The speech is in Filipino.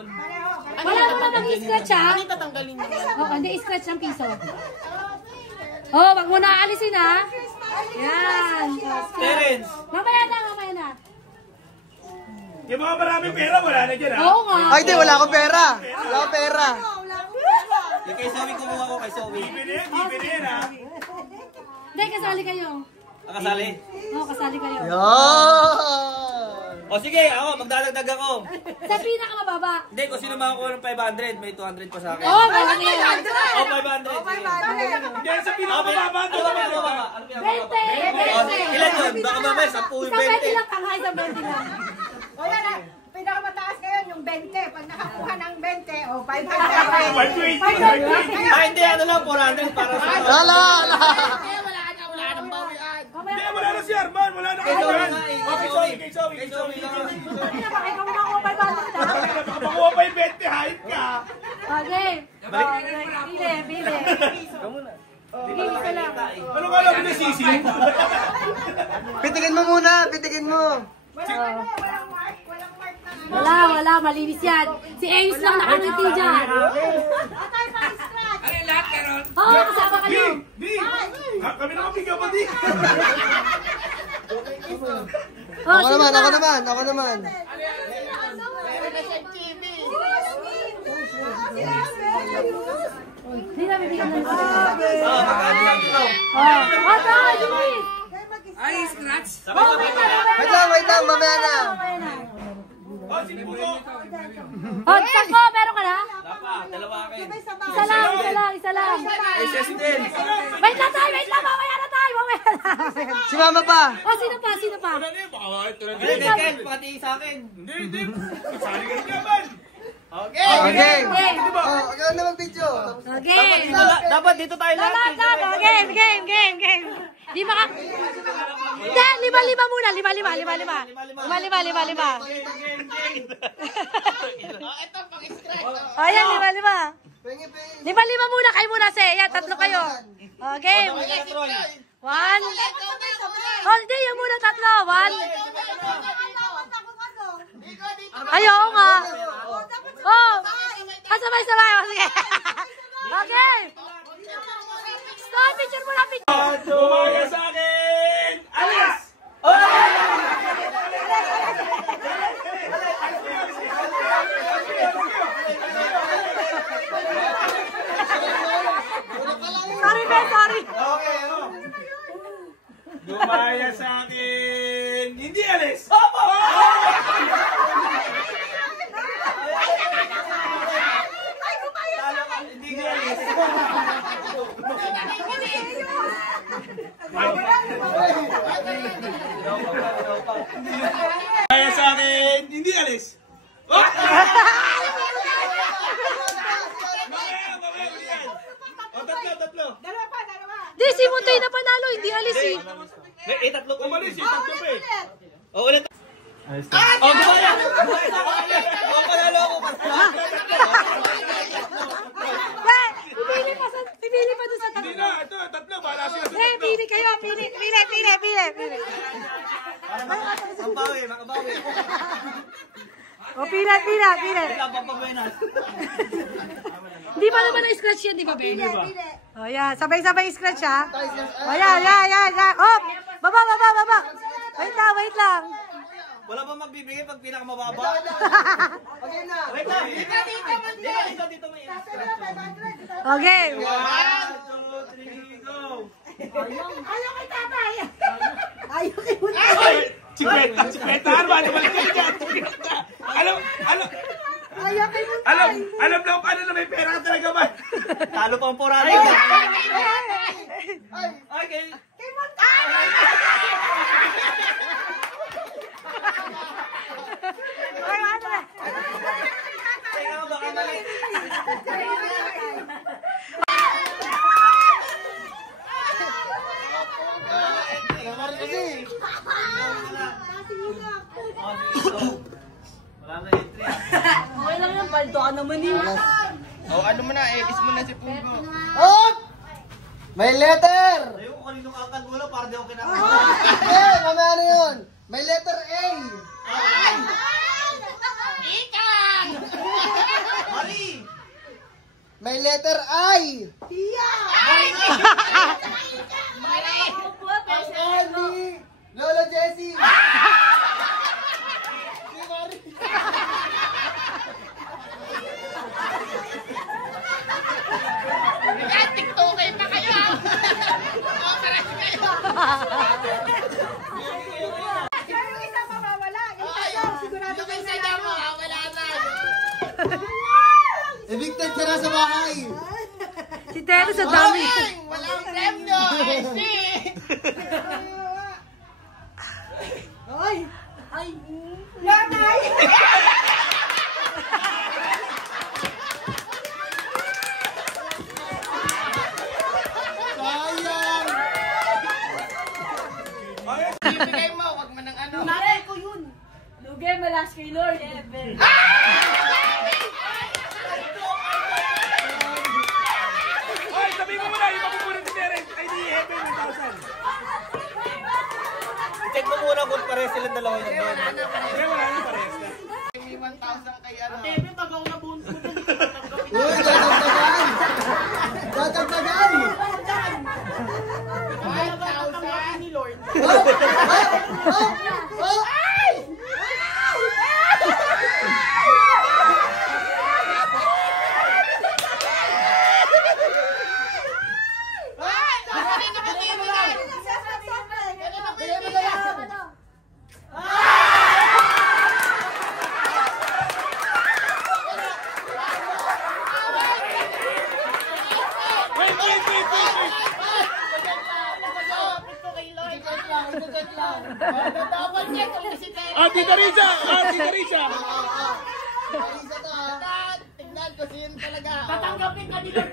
Wala mo na mag-scratch ha? Hindi tatanggalin mo. Oo, hindi scratch ng piso. Oh, wag mo na aalisin ha. Yan. Terence. Mamaya na, mamaya na. Yung mga maraming pera, wala na dyan ha? Oo nga. Ay, di, wala akong pera. Wala akong pera. Yung kay Zoe, kumuha ko kay Zoe. Ibinin ha? Hindi, kasali kayo. Kasali? Oo, kasali kayo. Yan. O sige, ako, magdadagdag ako. Sa pinakamababa. Hindi, kung sino makakuha ng 500, may 200 pa sa akin. Oo, malaki yan. O, 500. Hindi, sa pinakamababa. Ano ba pinakababa? Ano pinakababa? 20. Ilan yun? Baka mamaya, 10 yung Isang 20 20. lang, tanga, isang 20 lang. O yan na, pinakamataas ngayon yung 20. Pag nakakuha ng 20, o 500. 120. Ah, hindi, ano lang, 400 para sa... Wala. Hindi, wala na si Arman. Wala na Kay kayo. Zoe nga eh. Okay, Zoe, kay Zoe. Kay Zoe lang. Ikaw mo nakuha 500 ha? Baka makuha pa yung 20, hype ka. Okay. Bili. Bili ka lang. Ano ka lang pinasisi? Pitikin mo muna, pitikin mo. Walang mark na. Wala, malinis yan. Si Ace lang nakangiti dyan. Atay pa scratch. Oo, kasama kayo. Di! Kami naman bigyan pa di! Ako naman. Hindi na bibigyan ng Ah, magkano lang ito? Luis! Ay, scratch! Wait lang, mamaya na. Oh, si Puno! Sako, meron ka na? Dalawa akin. Isa lang. Ay, siya si Den. Wait lang, mamaya na tayo. Si mama pa. Oh, sino pa? Ano yun? Baka ito na Hindi, din. Ken, pati sa akin. Hindi. Kasali ka rin naman. Okay. Okay. Okay. Ikaw na mag-video. Okay. Dapat dito tayo lahat. Game. Di maka... Hindi, lima muna. Lima. Ayan, lima. Lima muna, kayo muna, Yan, tatlo kayo. Okay. One. Oh, hindi, yung muna tatlo. One. Ayaw nga. Oh. Sabay. Oh, sige. Okay. Stop, picture mo lang, picture. Tumaya sa akin! Alis! Sorry. Tumaya sa akin! Hindi alis! Hindi alis! Tumaya sa akin! Hindi alis! Tatlo! Di, si Muntoy na panalo, hindi alis eh. Tatlo ko. Umalis eh! Tatlo pa eh! O, ulit. Oh, gumaya! Oh, panalo ako. Pipili pa doon sa Hindi tatlo. na! Ito! Tatlo! Bahala sila sa Eh, tatlo! pili kayo. Pili. Makabawi. O, pili. Papabuenas. Hindi pa naman na-scratch yan, di ba, Ben? O, yan. Sabay scratch, ha? O, yan. Hop! Baba. Wait lang. Wala ba magbibigay pag pinakamababa? Okay na. Wait lang. Dito may Okay. 1, 2, 3, go! Ayaw kay tatay. Chikwetahan ba? Balik ka dyan! Alam lang paano na may pera ka talaga ba? Talo pa ang 400. Ay, kay Teka, baka mali. Wala na entry. Okay lang yan, paldo ka naman eh. Ano mo na, kiss mo na si Pugo. Hop! May letter! Ayaw ko kaninong kakad mo para di ako kinakain. Eh, mamaya na yun. May letter A. Ikang! May letter I. Andy. Lolo Jessie. Si Marie. Pero yung isa mawawala. Yung isa sigurado kayo na Evicted ka na sa bahay. Si Terry sa dami. Walang premyo. Nanay! Sayang. Ibigay mo, wag mo ng ano. Nanay ko yun. Lugi, malas kay Lord. Hoy, sabi mo muna, yung mapupunin si Derek. Ay, di Heaven, 1,000. Check mo muna kung pare silang dalawa yun. Kaya wala na parehas na. May 1,000 kay ano. Uy, Uy, dadagdagan. Dadagdagan. 5,000 ni Lord. Wait. Ah, Tita Risa! Marisa to, ah. Tatanggapin ka ni Lord.